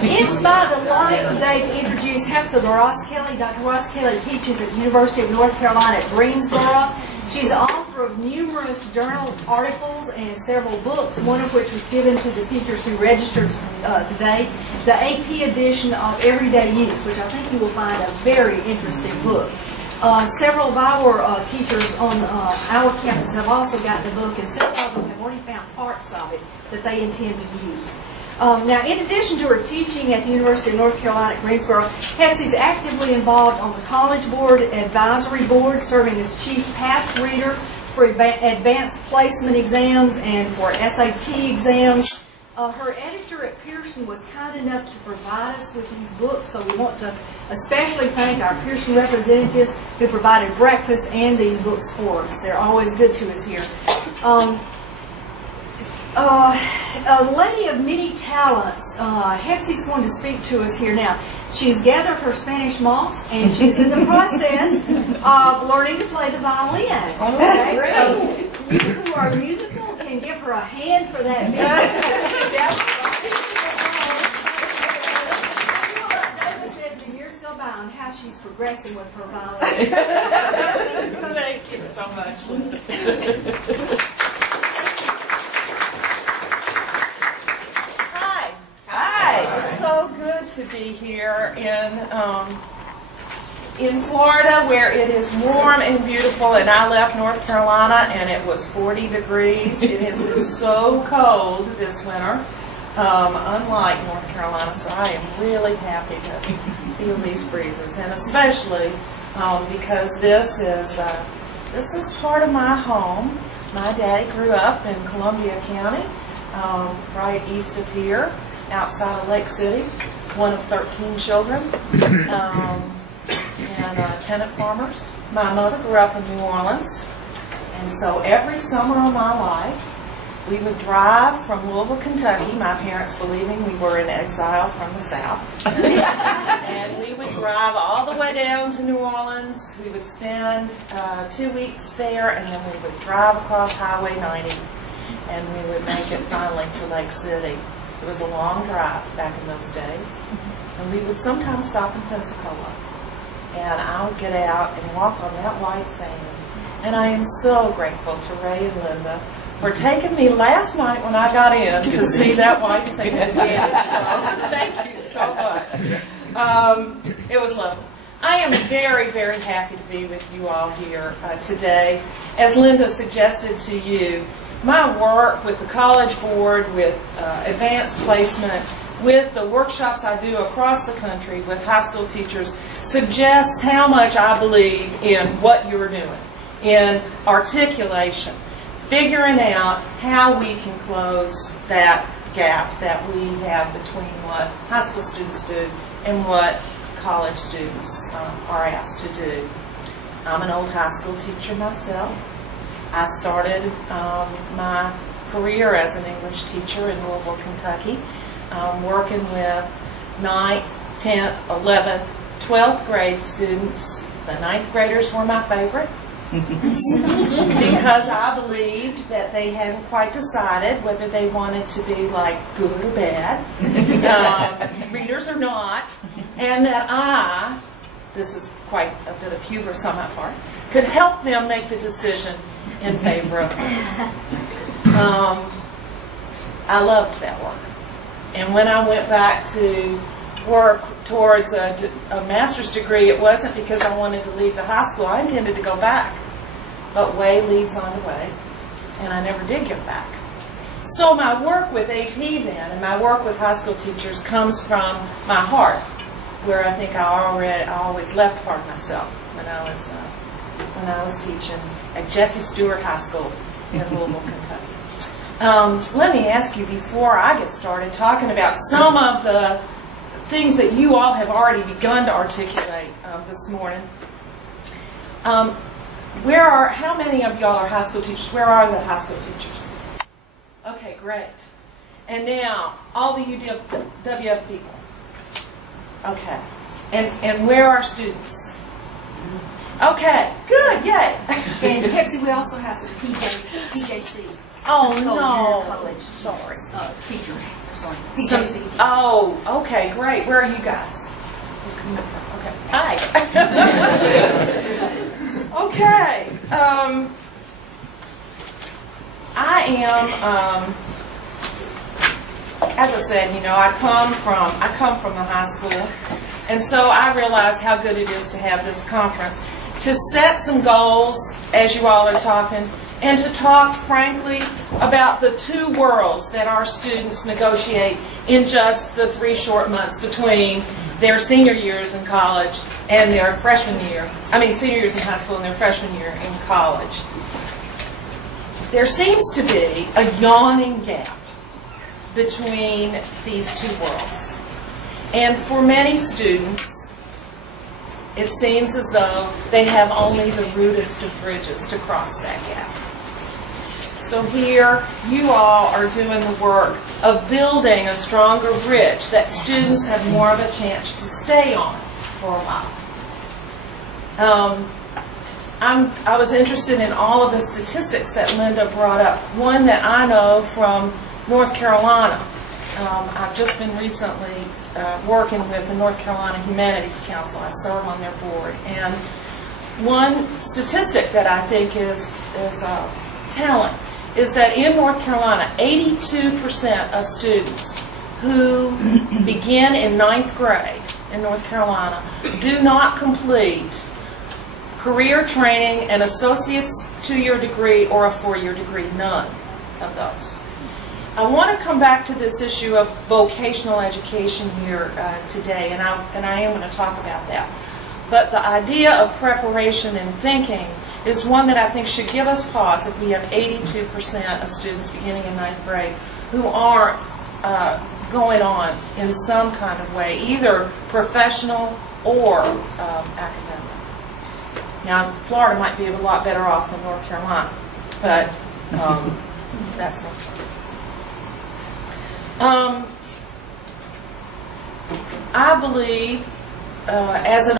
It's my delight today to introduce Hephzibah Roskelly. Dr. Roskelly teaches at the University of North Carolina at Greensboro. She's the author of numerous journal articles and several books, one of which was given to the teachers who registered today, the AP edition of Everyday Use, which I think you will find a very interesting book. Several of our teachers on our campus have also gotten the book, and several of them have already found parts of it that they intend to use. Now, in addition to her teaching at the University of North Carolina at Greensboro, Hephzibah is actively involved on the College Board Advisory Board, serving as chief past reader for advanced placement exams and for SAT exams. Her editor at Pearson was kind enough to provide us with these books, so we want to especially thank our Pearson representatives who provided breakfast and these books for us. They're always good to us here. A lady of many talents, Hephzibah's going to speak to us here now. She's gathered her Spanish monks, and she's in the process of learning to play the violin. Okay? So you who are musical can give her a hand for that. As the years go by on how she's progressing with her violin. Thank you so much. So good to be here in Florida, where it is warm and beautiful, and I left North Carolina and it was 40 degrees. It has been so cold this winter, unlike North Carolina, so I am really happy to feel these breezes, and especially because this is part of my home. My daddy grew up in Columbia County, right east of here, outside of Lake City, one of 13 children, and tenant farmers. My mother grew up in New Orleans, and so every summer of my life, we would drive from Louisville, Kentucky, my parents believing we were in exile from the South, and we would drive all the way down to New Orleans. We would spend 2 weeks there, and then we would drive across Highway 90, and we would make it finally to Lake City. It was a long drive back in those days, and we would sometimes stop in Pensacola, and I would get out and walk on that white sand, and I am so grateful to Ray and Linda for taking me last night when I got in to see that white sand again, so thank you so much. It was lovely. I am very, very happy to be with you all here today. As Linda suggested to you, my work with the College Board, with advanced placement, with the workshops I do across the country with high school teachers suggests how much I believe in what you're doing, in articulation, figuring out how we can close that gap that we have between what high school students do and what college students are asked to do. I'm an old high school teacher myself. I started my career as an English teacher in Louisville, Kentucky, working with 9th, 10th, 11th, 12th grade students. The 9th graders were my favorite because I believed that they hadn't quite decided whether they wanted to be like good or bad, readers or not, and that this is quite a bit of hubris on my part, could help them make the decision in favor of others. I loved that work. And when I went back to work towards a master's degree, it wasn't because I wanted to leave the high school. I intended to go back. But way leads on to way, and I never did get back. So my work with AP then, and my work with high school teachers, comes from my heart, where I think I always left part of myself when I was teaching at Jesse Stewart High School in Louisville, Kentucky. Let me ask you, before I get started talking about some of the things that you all have already begun to articulate this morning, how many of y'all are high school teachers? Where are the high school teachers? Okay, great. And now, all the UWF people. Okay. And where are students? Okay, good, yay. And Hephzibah, we also have some PJC. Oh, no. College Sorry. Teachers. sorry. Some- PJCT. Oh, okay, great. Where are you guys? Okay. Hi. Okay. I am, as I said, I come from the high school, and so I realize how good it is to have this conference, to set some goals, as you all are talking, and to talk frankly about the two worlds that our students negotiate in just the 3 short months between their senior years in college and their freshman year. Senior years in high school and their freshman year in college. There seems to be a yawning gap between these two worlds. And for many students, it seems as though they have only the rudest of bridges to cross that gap. So here, you all are doing the work of building a stronger bridge that students have more of a chance to stay on for a while. I was interested in all of the statistics that Linda brought up. One that I know from North Carolina. I've just been recently working with the North Carolina Humanities Council. I serve on their board. And one statistic that I think is telling is that in North Carolina, 82% of students who begin in 9th grade in North Carolina do not complete career training, an associate's 2-year degree, or a 4-year degree. None of those. I want to come back to this issue of vocational education here today, and I am going to talk about that. But the idea of preparation and thinking is one that I think should give us pause if we have 82% of students beginning in 9th grade who aren't going on in some kind of way, either professional or academic. Now, Florida might be a lot better off than North Carolina, but that's not true. I believe, as an